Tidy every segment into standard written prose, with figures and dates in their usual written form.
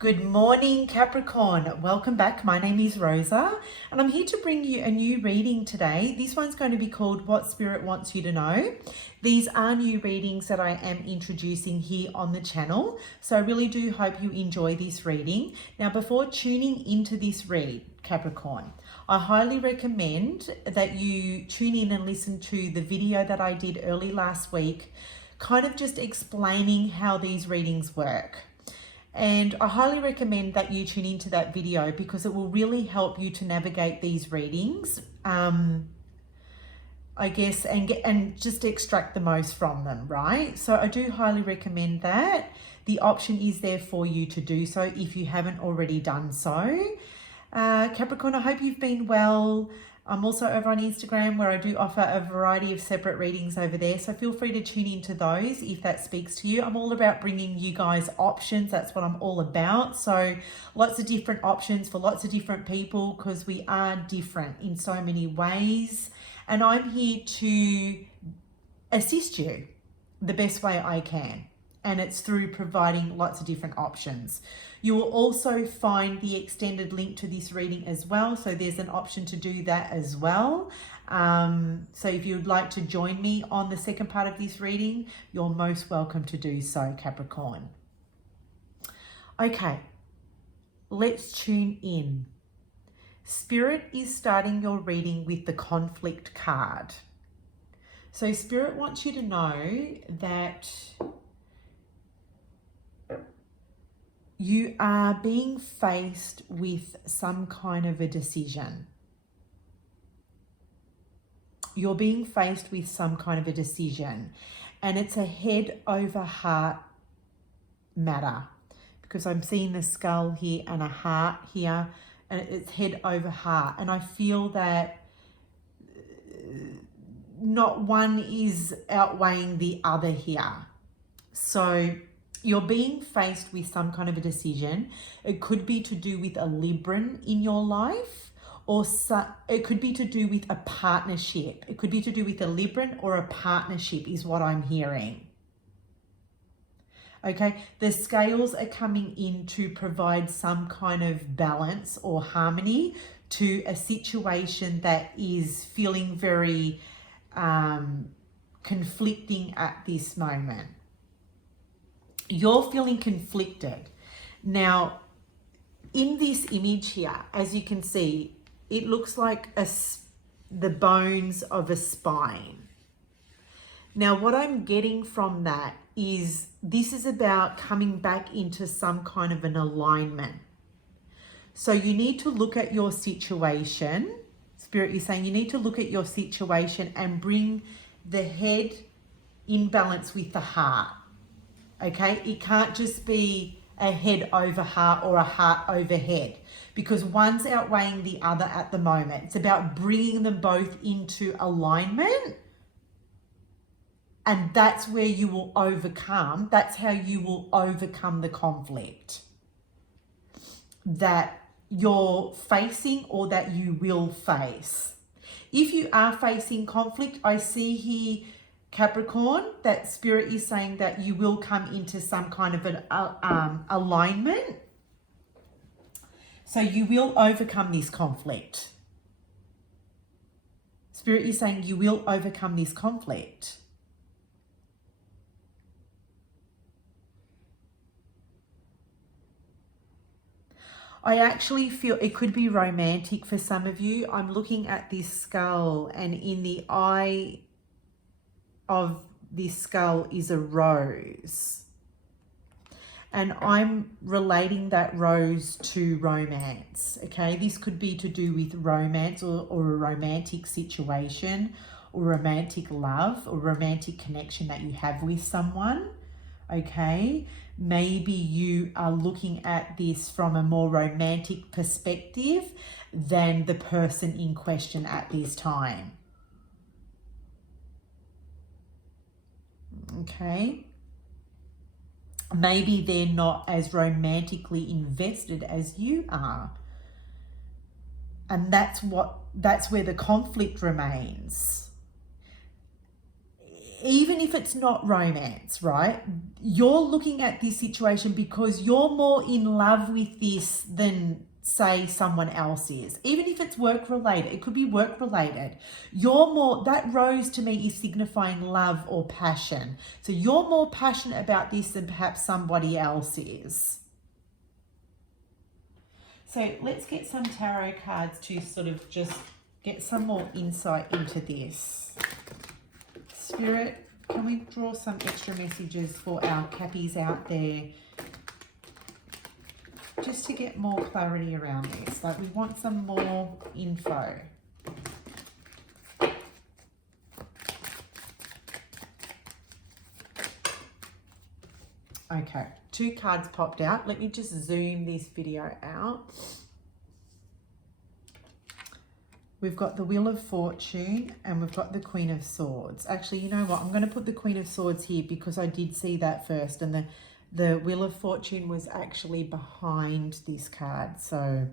Good morning, Capricorn. Welcome back. My name is Rosa, and I'm here to bring you a new reading today. This one's going to be called What Spirit Wants You to Know. These are new readings that I am introducing here on the channel, so I really do hope you enjoy this reading. Now, before tuning into this read, Capricorn, I highly recommend that you tune in and listen to the video that I did early last week, kind of just explaining how these readings work. And I highly recommend that you tune into that video because it will really help you to navigate these readings, I guess, and just extract the most from them, right? So I do highly recommend that. The option is there for you to do so if you haven't already done so. Capricorn, I hope you've been well. I'm also over on Instagram where I do offer a variety of separate readings over there. So feel free to tune into those if that speaks to you. I'm all about bringing you guys options. That's what I'm all about. So lots of different options for lots of different people because we are different in so many ways. And I'm here to assist you the best way I can. And it's through providing lots of different options. You will also find the extended link to this reading as well. So there's an option to do that as well. So if you'd like to join me on the second part of this reading, you're most welcome to do so, Capricorn. Okay, let's tune in. Spirit is starting your reading with the conflict card. So Spirit wants you to know that you are being faced with some kind of a decision. You're being faced with some kind of a decision, and it's a head over heart matter because I'm seeing the skull here and a heart here, and it's head over heart. And I feel that not one is outweighing the other here. So you're being faced with some kind of a decision. It could be to do with a Libran in your life, or it could be to do with a partnership. It could be to do with a Libran or a partnership is what I'm hearing. Okay, the scales are coming in to provide some kind of balance or harmony to a situation that is feeling very conflicting at this moment. You're feeling conflicted. Now, in this image here, as you can see, it looks like the bones of a spine. Now, what I'm getting from that is this is about coming back into some kind of an alignment. So you need to look at your situation. Spirit is saying you need to look at your situation and bring the head in balance with the heart. Okay, it can't just be a head over heart or a heart over head because one's outweighing the other at the moment. It's about bringing them both into alignment, and that's where you will overcome. That's how you will overcome the conflict that you're facing or that you will face. If you are facing conflict, I see here, Capricorn, that Spirit is saying that you will come into some kind of an alignment. So you will overcome this conflict. Spirit is saying you will overcome this conflict. I actually feel it could be romantic for some of you. I'm looking at this skull, and in the eye of this skull is a rose, and I'm relating that rose to romance. Okay, this could be to do with romance or a romantic situation or romantic love or romantic connection that you have with someone. Okay, maybe you are looking at this from a more romantic perspective than the person in question at this time. Okay, maybe they're not as romantically invested as you are, and that's where the conflict remains. even if it's not romance, right? You're looking at this situation because you're more in love with this than, say, someone else is. Even if it's work related, it could be work related. You're more, that rose to me is signifying love or passion. So you're more passionate about this than perhaps somebody else is. So let's get some tarot cards to sort of just get some more insight into this. Spirit, can we draw some extra messages for our Cappies out there? Just to get more clarity around this. Like, we want some more info. Okay, 2 cards popped out. Let me just zoom this video out. We've got the Wheel of Fortune and we've got the Queen of Swords. Actually, you know what? I'm going to put the Queen of Swords here because I did see that first, and the Wheel of Fortune was actually behind this card. So,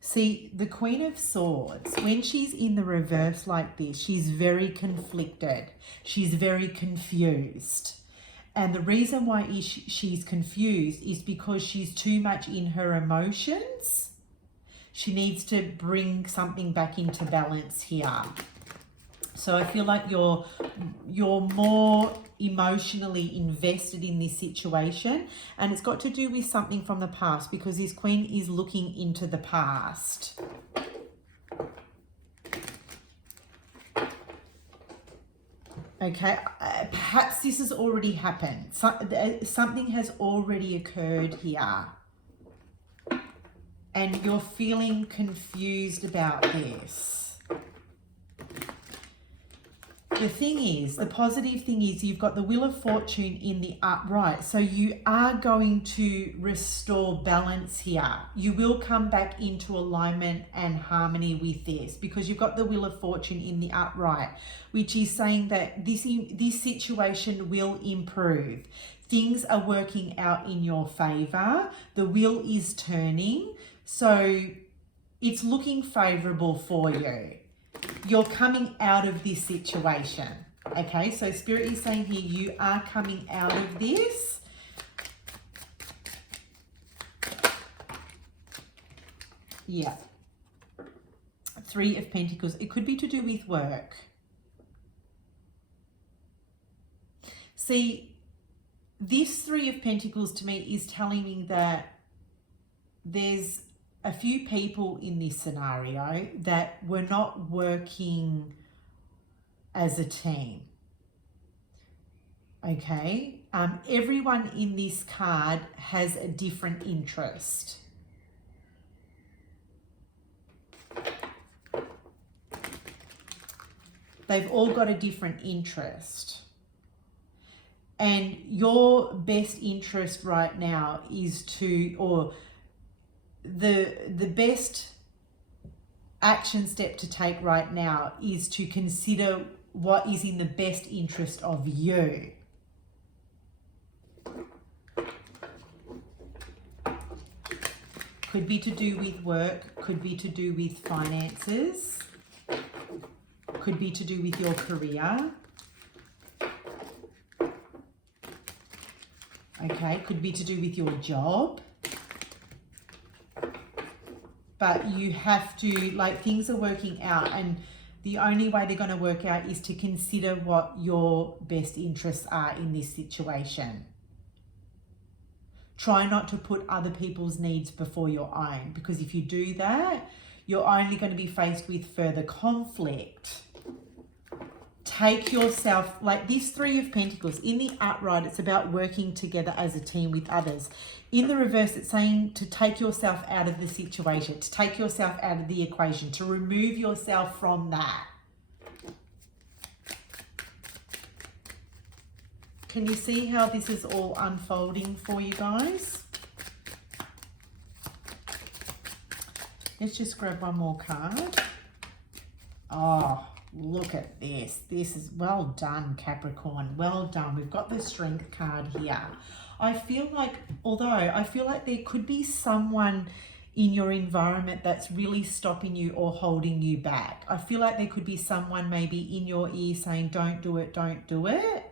see, the Queen of Swords, when she's in the reverse like this, she's very conflicted. She's very confused. And the reason why she's confused is because she's too much in her emotions. She needs to bring something back into balance here. So I feel like you're more emotionally invested in this situation, and it's got to do with something from the past because this Queen is looking into the past. Okay, perhaps this has already happened. Something has already occurred here. And you're feeling confused about this. The thing is, the positive thing is you've got the Wheel of Fortune in the upright. So you are going to restore balance here. You will come back into alignment and harmony with this because you've got the Wheel of Fortune in the upright, which is saying that this situation will improve. Things are working out in your favor. The wheel is turning. So it's looking favorable for you. You're coming out of this situation. Okay, so Spirit is saying here, you are coming out of this. Yeah. 3 of Pentacles. It could be to do with work. See, this 3 of Pentacles to me is telling me that there's a few people in this scenario that were not working as a team. Okay, everyone in this card has a different interest. They've all got a different interest. And your best interest right now is to, or the best action step to take right now is to consider what is in the best interest of you. Could be to do with work, could be to do with finances, could be to do with your career. Okay, could be to do with your job. But you have to, like, things are working out, and the only way they're going to work out is to consider what your best interests are in this situation. Try not to put other people's needs before your own, because if you do that, you're only going to be faced with further conflict. Take yourself, like this 3 of Pentacles, in the upright, it's about working together as a team with others. In the reverse, it's saying to take yourself out of the situation, to take yourself out of the equation, to remove yourself from that. Can you see how this is all unfolding for you guys? Let's just grab one more card. Oh, look at this. This is well done, Capricorn. Well done. We've got the Strength card here. I feel like, although I feel like there could be someone in your environment that's really stopping you or holding you back. I feel like there could be someone maybe in your ear saying, don't do it, don't do it.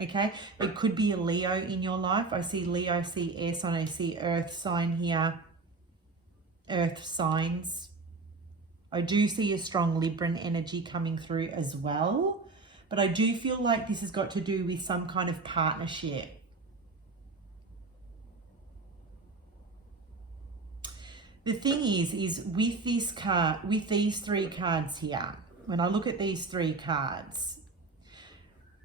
Okay, it could be a Leo in your life. I see Leo, I see air sign, I see earth sign here. Earth signs. I do see a strong Libran energy coming through as well. But I do feel like this has got to do with some kind of partnership. The thing is with this card, with these three cards here, when I look at these three cards,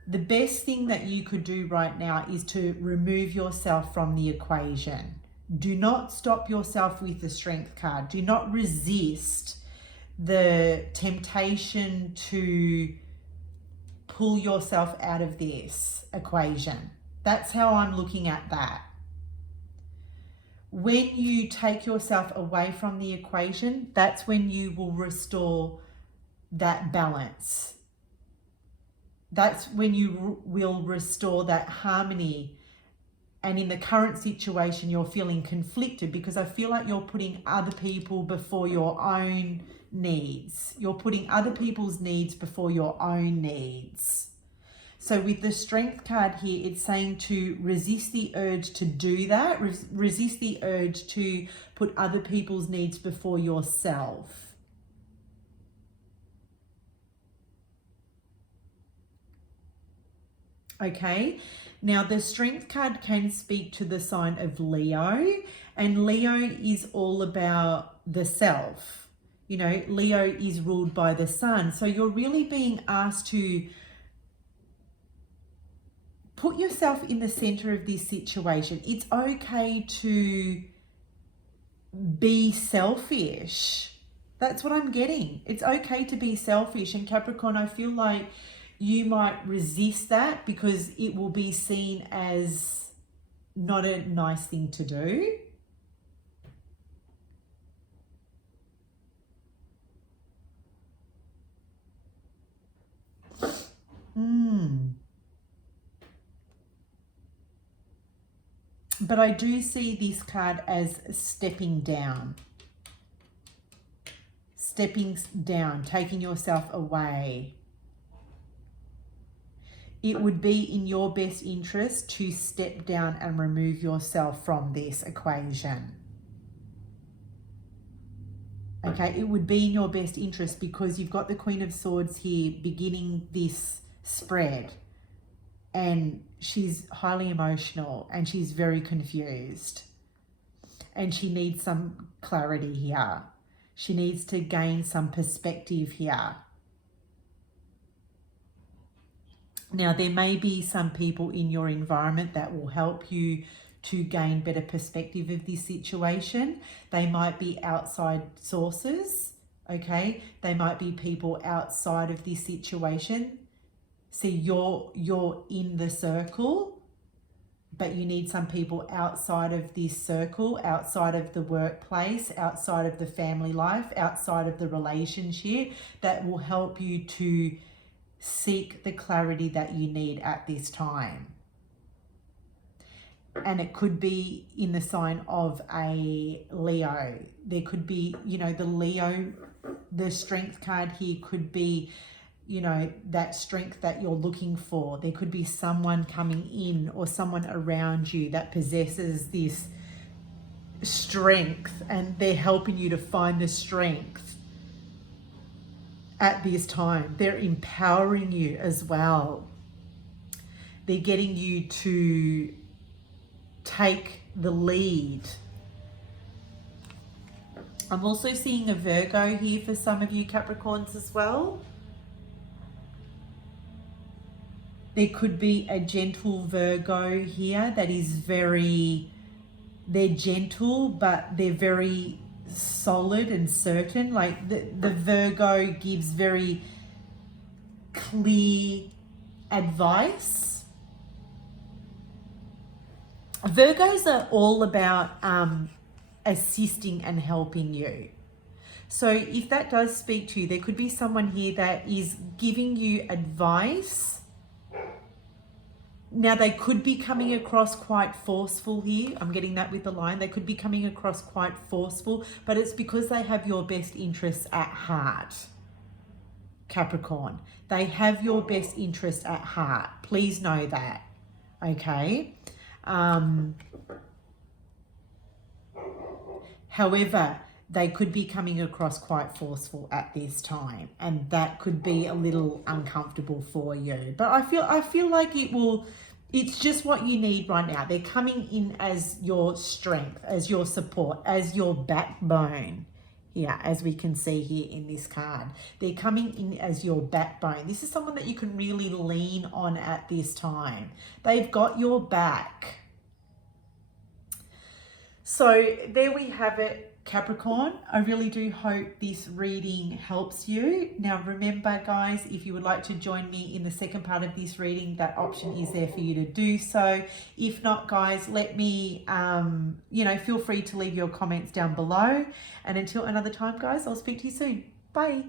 the best thing that you could do right now is to remove yourself from the equation. Do not stop yourself with the Strength card. Do not resist the temptation to pull yourself out of this equation. That's how I'm looking at that. When you take yourself away from the equation, that's when you will restore that balance. That's when you will restore that harmony. And in the current situation, you're feeling conflicted because I feel like you're putting other people before your own needs. You're putting other people's needs before your own needs. So with the Strength card here, it's saying to resist the urge to do that. Resist the urge to put other people's needs before yourself. Okay, now the Strength card can speak to the sign of Leo, and Leo is all about the self. You know, Leo is ruled by the sun. So you're really being asked to put yourself in the center of this situation. It's okay to be selfish. That's what I'm getting. It's okay to be selfish. And Capricorn, I feel like you might resist that because it will be seen as not a nice thing to do. But I do see this card as stepping down. Stepping down, taking yourself away. It would be in your best interest to step down and remove yourself from this equation. Okay, it would be in your best interest because you've got the Queen of Swords here beginning this spread. And she's highly emotional and she's very confused. And she needs some clarity here. She needs to gain some perspective here. Now, there may be some people in your environment that will help you to gain better perspective of this situation. They might be outside sources, okay? They might be people outside of this situation. See, you're in the circle, but you need some people outside of this circle, outside of the workplace, outside of the family life, outside of the relationship that will help you to seek the clarity that you need at this time. And it could be in the sign of a Leo. There could be, you know, the Leo, the Strength card here could be, you know, that strength that you're looking for. There could be someone coming in or someone around you that possesses this strength and they're helping you to find the strength at this time. They're empowering you as well. They're getting you to take the lead. I'm also seeing a Virgo here for some of you Capricorns as well. There could be a gentle Virgo here that is they're gentle, but they're very solid and certain. Like the Virgo gives very clear advice. Virgos are all about assisting and helping you. So if that does speak to you, there could be someone here that is giving you advice Now, they could be coming across quite forceful here. I'm getting that with the line. They could be coming across quite forceful, but it's because they have your best interests at heart, Capricorn. They have your best interest at heart. Please know that, okay? However, they could be coming across quite forceful at this time, and that could be a little uncomfortable for you. But I feel like it's just what you need right now. They're coming in as your strength, as your support, as your backbone. Yeah, as we can see here in this card. They're coming in as your backbone. This is someone that you can really lean on at this time. They've got your back. So there we have it, Capricorn. I really do hope this reading helps you. Now remember, guys, if you would like to join me in the second part of this reading, that option is there for you to do so. If not, guys, let me, feel free to leave your comments down below. And until another time, guys, I'll speak to you soon. Bye.